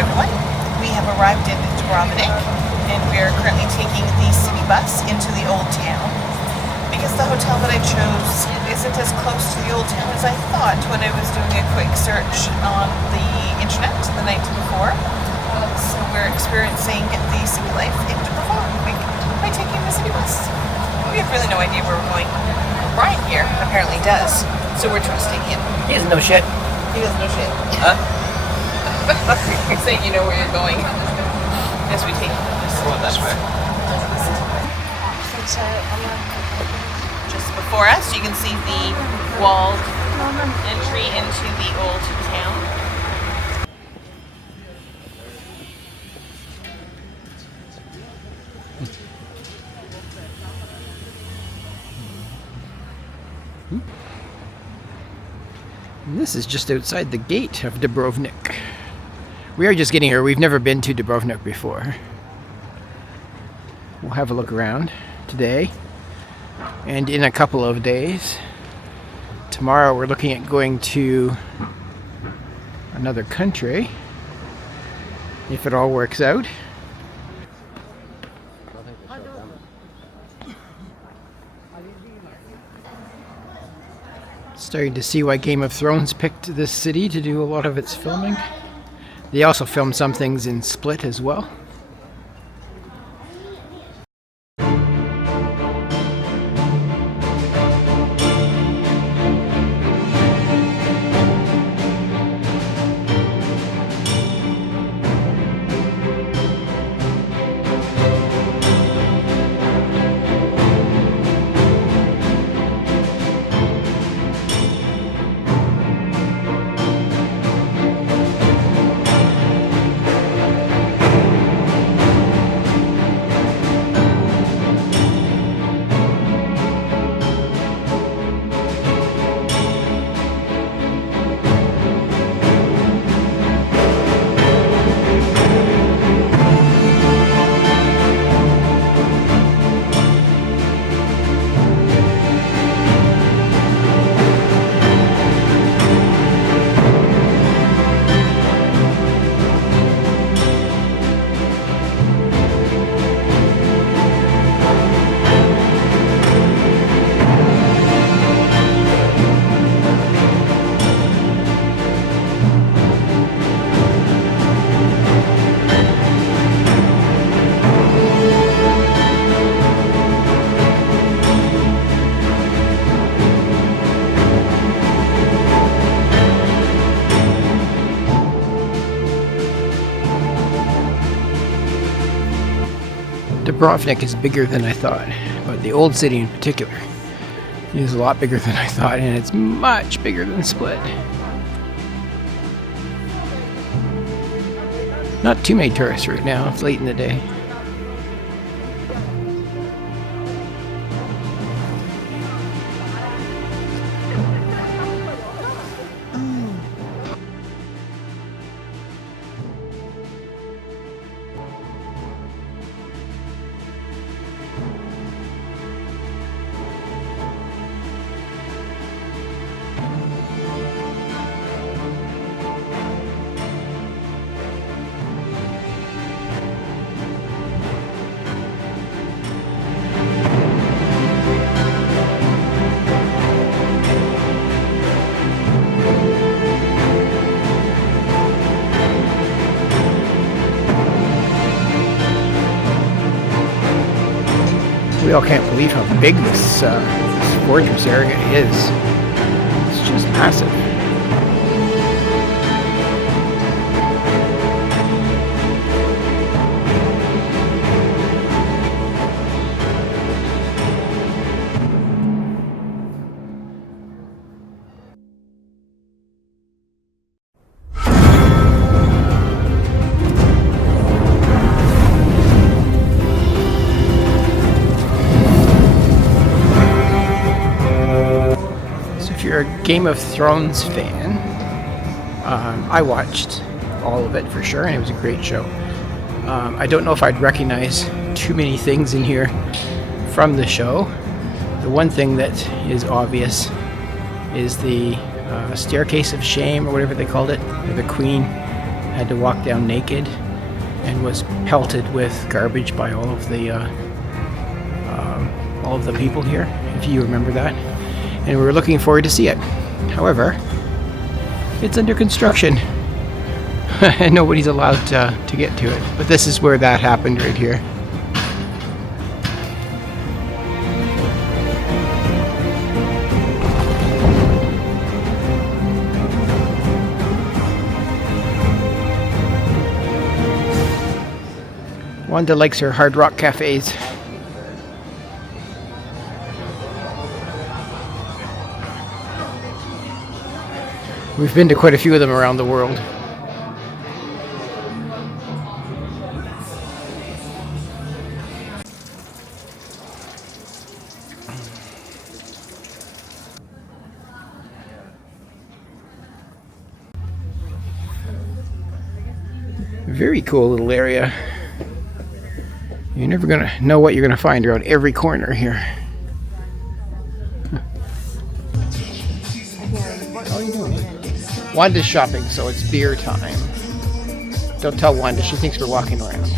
everyone. We have arrived in Dubrovnik, and we are currently taking the city bus into the old town, because the hotel that I chose isn't as close to the old town as I thought when I was doing a quick search on the internet the night before. So we're experiencing the city life in Dubrovnik by taking the city bus. We have really no idea where we're going. Brian here apparently does, so we're trusting him. He doesn't know shit. He doesn't know shit. Huh? You're saying you know where you're going as we take this. Going this way. Just before us, you can see the walled entry into the old town. And this is just outside the gate of Dubrovnik. We are just getting here. We've never been to Dubrovnik before. We'll have a look around today and in a couple of days. Tomorrow we're looking at going to another country, if it all works out. Starting to see why Game of Thrones picked this city to do a lot of its filming. They also filmed some things in Split as well. Dubrovnik is bigger than I thought, but the old city in particular is a lot bigger than I thought, and it's much bigger than Split. Not too many tourists right now, it's late in the day. We all can't believe how big this fortress area is. It's just massive. If you're a Game of Thrones fan, I watched all of it for sure, and it was a great show. I don't know if I'd recognize too many things in here from the show. The one thing that is obvious is the staircase of shame, or whatever they called it, where the queen had to walk down naked and was pelted with garbage by all of the people here, if you remember that. And we were looking forward to see it. However, it's under construction and nobody's allowed to get to it. But this is where that happened right here. Wanda likes her hard rock cafes. We've been to quite a few of them around the world. Very cool little area. You're never gonna know what you're gonna find around every corner here. How are you doing? Wanda's shopping, so it's beer time. Don't tell Wanda, she thinks we're walking around.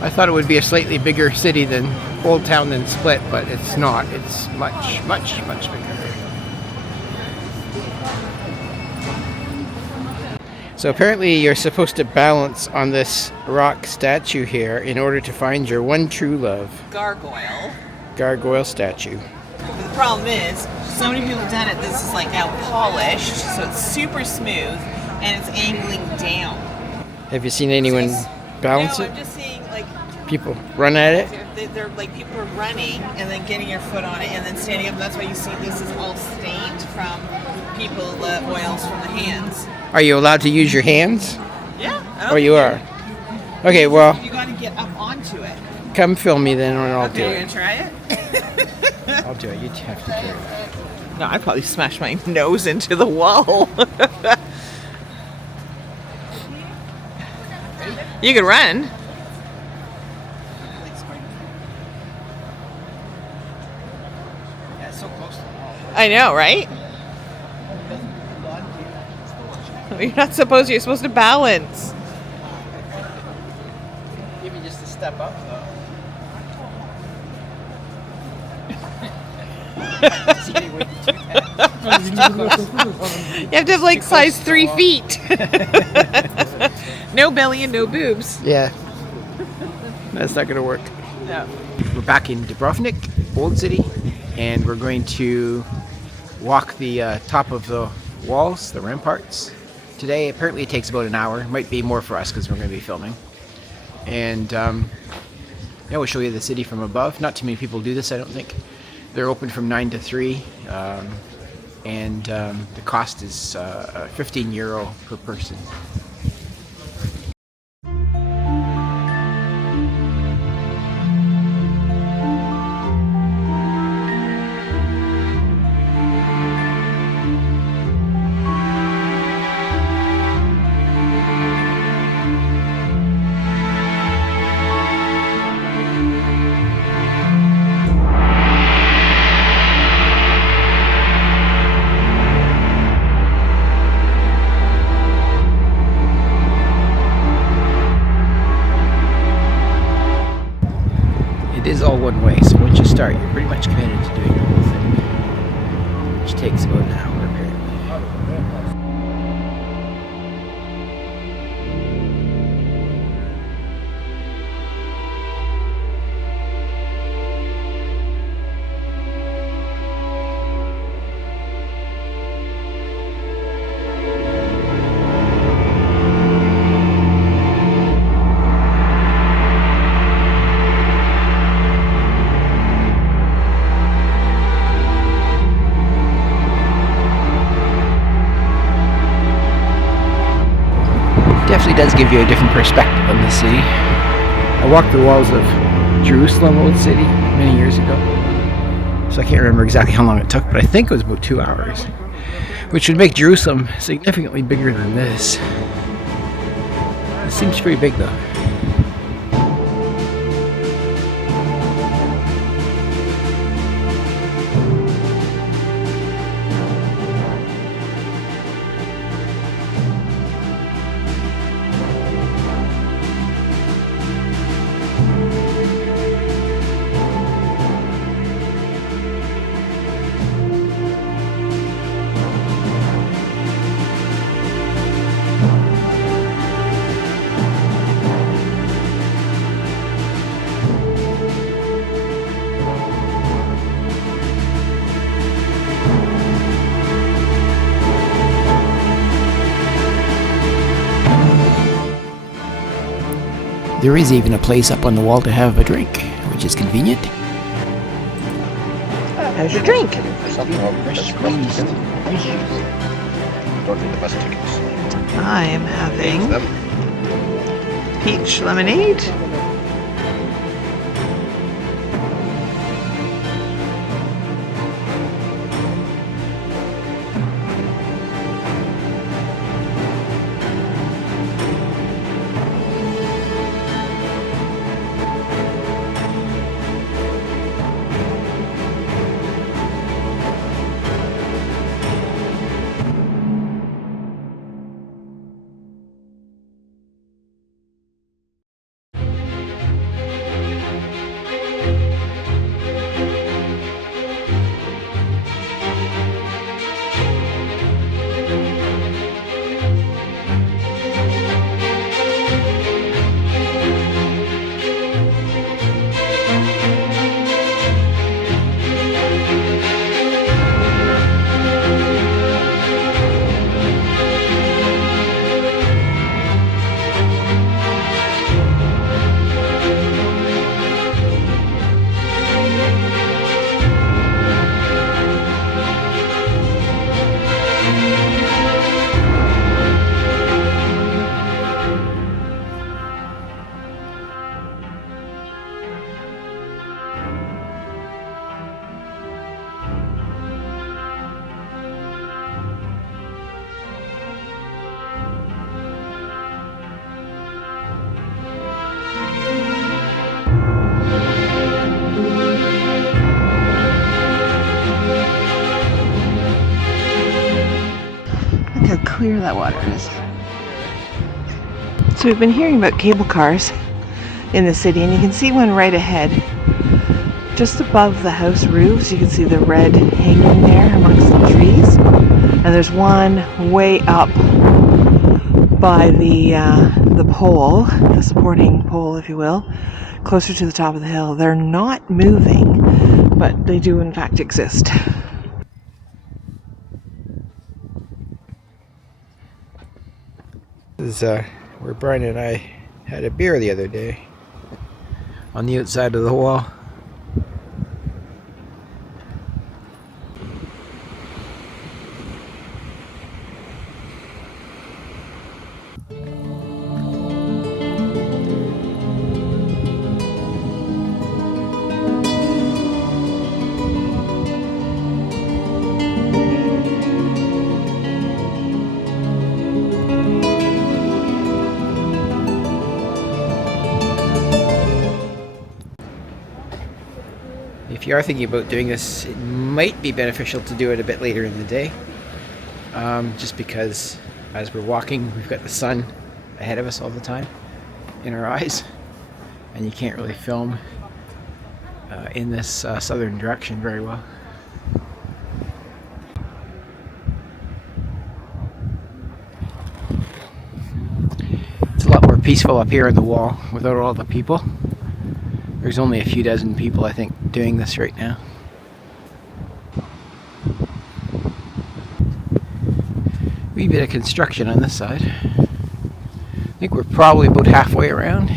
I thought it would be a slightly bigger city than Old Town than Split, but it's not. It's much, much, much bigger. So apparently you're supposed to balance on this rock statue here in order to find your one true love. Gargoyle. Gargoyle statue. But the problem is, so many people have done it, this is like now polished, so it's super smooth, and it's angling down. Have you seen anyone balance No, it? I'm just seeing like People run at it? they're like people are running and then getting your foot on it and then standing up. That's why you see this is all stained from people oils from the hands. Are you allowed to use your hands? Yeah. Oh, you are? Okay, well, You got to get up onto it. come film me then and I'll do Okay, you're it. gonna try it? I'll do it. You have to do it. No, I'd probably smash my nose into the wall. You could run. I know, right? You're not supposed to. You're supposed to balance. Even just a step up, though. You have to have like size 3 feet. No belly and no boobs. Yeah. That's not going to work. No. We're back in Dubrovnik, Old City, and we're going to walk the top of the walls, the ramparts. Today, apparently it takes about an hour. Might be more for us because we're going to be filming. And yeah, we'll show you the city from above. Not too many people do this, I don't think. They're open from 9 to 3, and the cost is €15 per person. It is all one way, so once you start, you're pretty much committed to doing the whole thing, which takes about an hour apparently. Definitely does give you a different perspective on the city. I walked the walls of Jerusalem Old City many years ago. So I can't remember exactly how long it took, but I think it was about 2 hours, which would make Jerusalem significantly bigger than this. It seems pretty big though. There is even a place up on the wall to have a drink, which is convenient. How's your drink? I am having peach lemonade. Look how clear that water is. So we've been hearing about cable cars in the city, and you can see one right ahead. Just above the house roofs, you can see the red hanging there amongst the trees. And there's one way up by the pole, the supporting pole, if you will, closer to the top of the hill. They're not moving, but they do in fact exist. This is where Brian and I had a beer the other day, on the outside of the wall. If you are thinking about doing this, it might be beneficial to do it a bit later in the day, just because as we're walking, we've got the sun ahead of us all the time in our eyes, and you can't really film in this southern direction very well. It's a lot more peaceful up here on the wall without all the people. There's only a few dozen people, I think, doing this right now. Wee bit of construction on this side. I think we're probably about halfway around.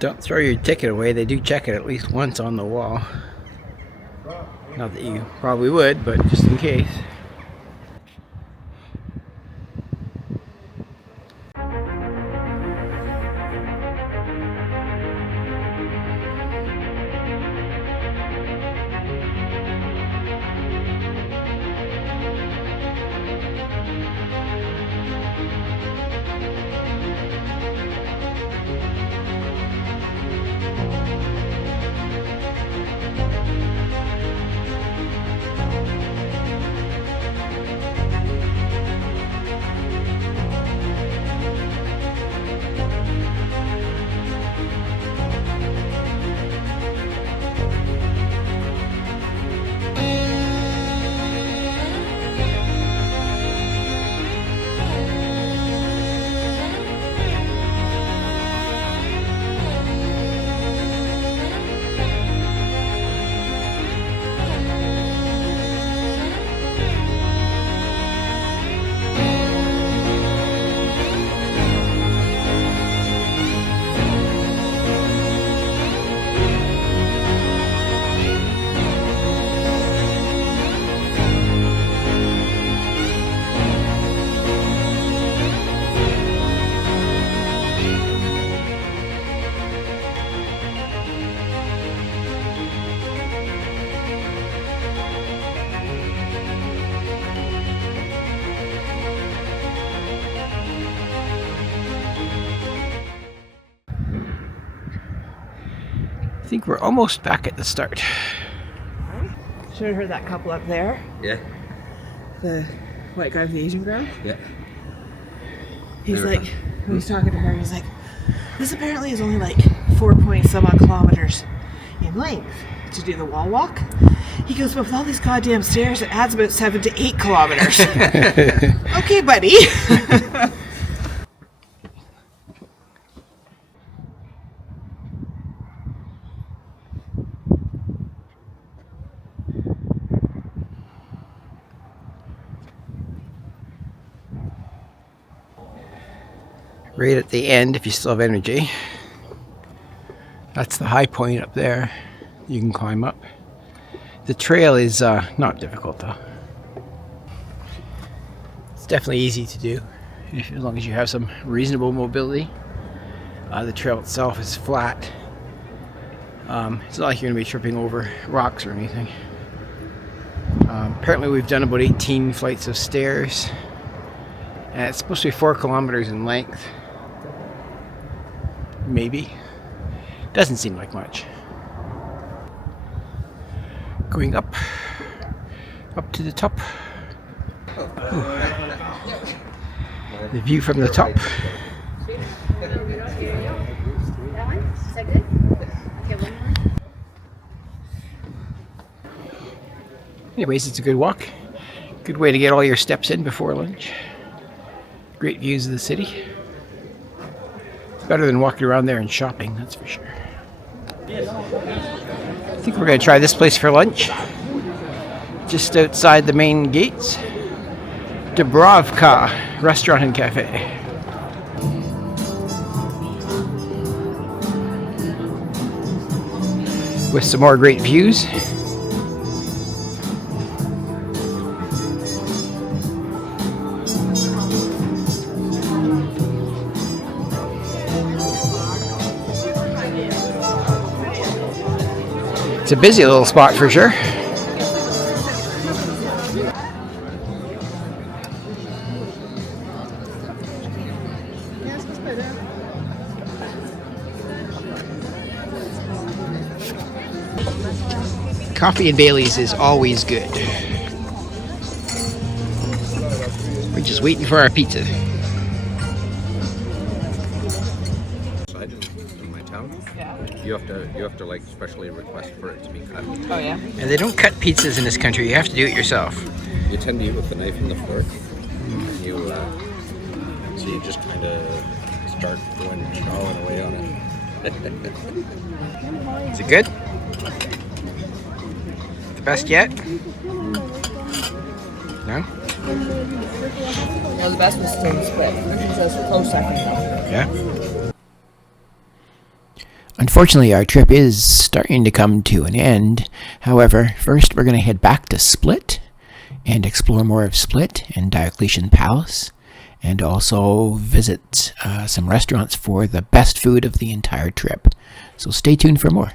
Don't throw your ticket away. They do check it at least once on the wall. Not that you probably would, but just in case. I think we're almost back at the start. Should have heard that couple up there. Yeah. The white guy with the Asian girl. Yeah. He's like, when he's talking to her, he's like, this apparently is only like 4 point some odd kilometers in length to do the wall walk. He goes, but with all these goddamn stairs, it adds about 7 to 8 kilometers. Okay, buddy. Right at the end, if you still have energy. That's the high point up there. You can climb up. The trail is not difficult though. It's definitely easy to do, as long as you have some reasonable mobility. The trail itself is flat. It's not like you're going to be tripping over rocks or anything. Apparently we've done about 18 flights of stairs. And it's supposed to be 4 kilometers in length. Maybe. Doesn't seem like much. Going up to the top. Ooh. The view from the top. Anyways, it's a good walk. Good way to get all your steps in before lunch. Great views of the city. It's better than walking around there and shopping, that's for sure. I think we're going to try this place for lunch. Just outside the main gates. Dubravka Restaurant and Cafe. With some more great views. It's a busy little spot for sure. Coffee and Bailey's is always good. We're just waiting for our pizza. In my town, you have to like specially request for it to be cut. Oh yeah. And they don't cut pizzas in this country. You have to do it yourself. You tend to eat with the knife and the fork. And you so you just kind of start going chowing away on it. Is it good? The best yet? No? No, the best was still the split. This is close second though. Yeah. Unfortunately, our trip is starting to come to an end. However, first we're going to head back to Split and explore more of Split and Diocletian Palace, and also visit some restaurants for the best food of the entire trip. So stay tuned for more.